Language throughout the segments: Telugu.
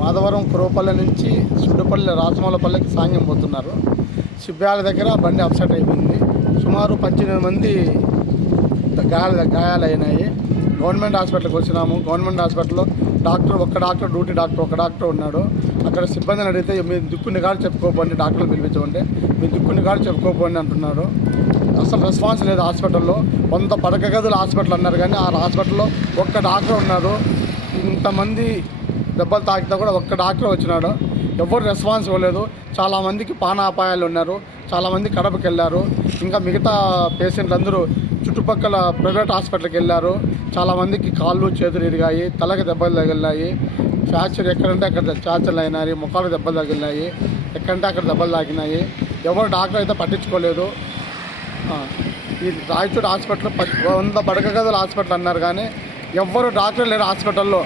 మాధవరం కురవపల్లె నుంచి సుడ్డుపల్లి రాసమలపల్లెకి సాంగ్యం పోతున్నారు. శిబ్యాల దగ్గర బండి అప్సెట్ అయిపోయింది. సుమారు పద్దెనిమిది మంది గాయాలు గాయాలైనాయి. గవర్నమెంట్ హాస్పిటల్కి వచ్చినాము. గవర్నమెంట్ హాస్పిటల్లో డాక్టర్ ఒక్క డాక్టర్ డ్యూటీ డాక్టర్ ఒక డాక్టర్ ఉన్నాడు. అక్కడ సిబ్బందిని అడిగితే మీరు దిక్కుని కాడు చెప్పుకోపోండి డాక్టర్లు పిలిపించమంటే. మీరు దిక్కుని కాడు చెప్పుకోపోండి అంటున్నారు అసలు రెస్పాన్స్ లేదు హాస్పిటల్లో. వంద పడక గదులు హాస్పిటల్ అన్నారు కానీ ఆ హాస్పిటల్లో ఒక్క డాక్టర్ ఉన్నారు ఇంతమంది దెబ్బలు తాకితే కూడా ఒక్క డాక్టర్ వచ్చినాడు. ఎవరు రెస్పాన్స్ ఇవ్వలేదు. చాలామందికి పానాపాయాలు ఉన్నారు. చాలామంది కడపకి వెళ్ళారు. ఇంకా మిగతా పేషెంట్లు అందరూ చుట్టుపక్కల ప్రైవేట్ హాస్పిటల్కి వెళ్ళారు. చాలామందికి కాళ్ళు చేతులు ఇరిగాయి తలకి దెబ్బలు తగిలినాయి. ఫ్రాక్చర్ ఎక్కడంటే అక్కడ ఫ్రాక్చర్లు అయినాయి ముఖాలు దెబ్బలు తగిలినాయి ఎక్కడంటే అక్కడ దెబ్బలు తాకినాయి. ఎవరు డాక్టర్ అయితే పట్టించుకోలేదు. ఈ రాయచూడు హాస్పిటల్ వంద పడక గదుల హాస్పిటల్ అన్నారు కానీ ఎవ్వరు డాక్టర్ లేరు హాస్పిటల్లో.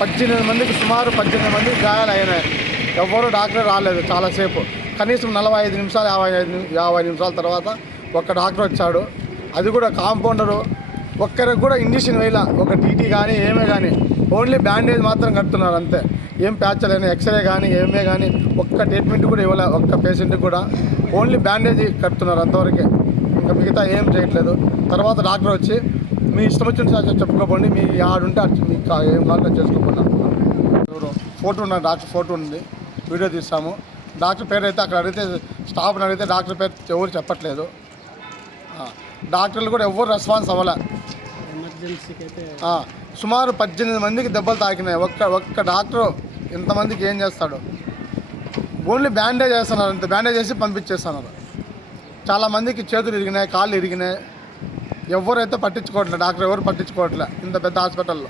పద్దెనిమిది మందికి సుమారు పద్దెనిమిది మందికి గాయాలు అయినాయి. ఎవ్వరు డాక్టర్ రాలేదు చాలాసేపు కనీసం నలభై ఐదు నిమిషాలు యాభై ఐదు యాభై నిమిషాల తర్వాత ఒక డాక్టర్ వచ్చాడు. అది కూడా కాంపౌండరు. ఒక్కరికి కూడా ఇంజక్షన్ వేయాల. ఒక టీటీ కానీ ఏమే కానీ ఓన్లీ బ్యాండేజ్ మాత్రం కడుతున్నారు అంతే. ఏం ప్యాచలేని ఎక్స్రే కానీ ఏమే కానీ ఒక్క ట్రీట్మెంట్ కూడా ఇవ్వలే ఒక్క పేషెంట్కి కూడా. ఓన్లీ బ్యాండేజ్ కడుతున్నారు అంతవరకే. ఇంకా మిగతా ఏం చేయట్లేదు. తర్వాత డాక్టర్ వచ్చి మీ ఇష్టం వచ్చిన సార్ చెప్పుకోకండి మీ ఆడుంటే అటు మీకు ఏం కావాలో చేసుకోకుండా. ఎవరు ఫోటో ఉన్న డాక్టర్ ఫోటో ఉంది. వీడియో తీస్తాము. డాక్టర్ పేరు అయితే అక్కడ అడిగితే స్టాఫ్ని అడిగితే డాక్టర్ పేరు ఎవరు చెప్పట్లేదు. డాక్టర్లు కూడా ఎవరు రెస్పాన్స్ అవ్వలే. సుమారు పద్దెనిమిది మందికి దెబ్బలు తాకినాయి. ఒక్క ఒక్క డాక్టర్ ఇంతమందికి ఏం చేస్తాడు? ఓన్లీ బ్యాండేజ్ చేస్తున్నారు అంతే. బ్యాండేజ్ చేసి పంపించేస్తున్నారు. చాలామందికి చేతులు ఇరిగినాయి కాళ్ళు ఇరిగినాయి. ఎవరైతే పట్టించుకోవట్లేదు డాక్టర్ ఎవరు పట్టించుకోవట్లే ఇంత పెద్ద హాస్పిటల్లో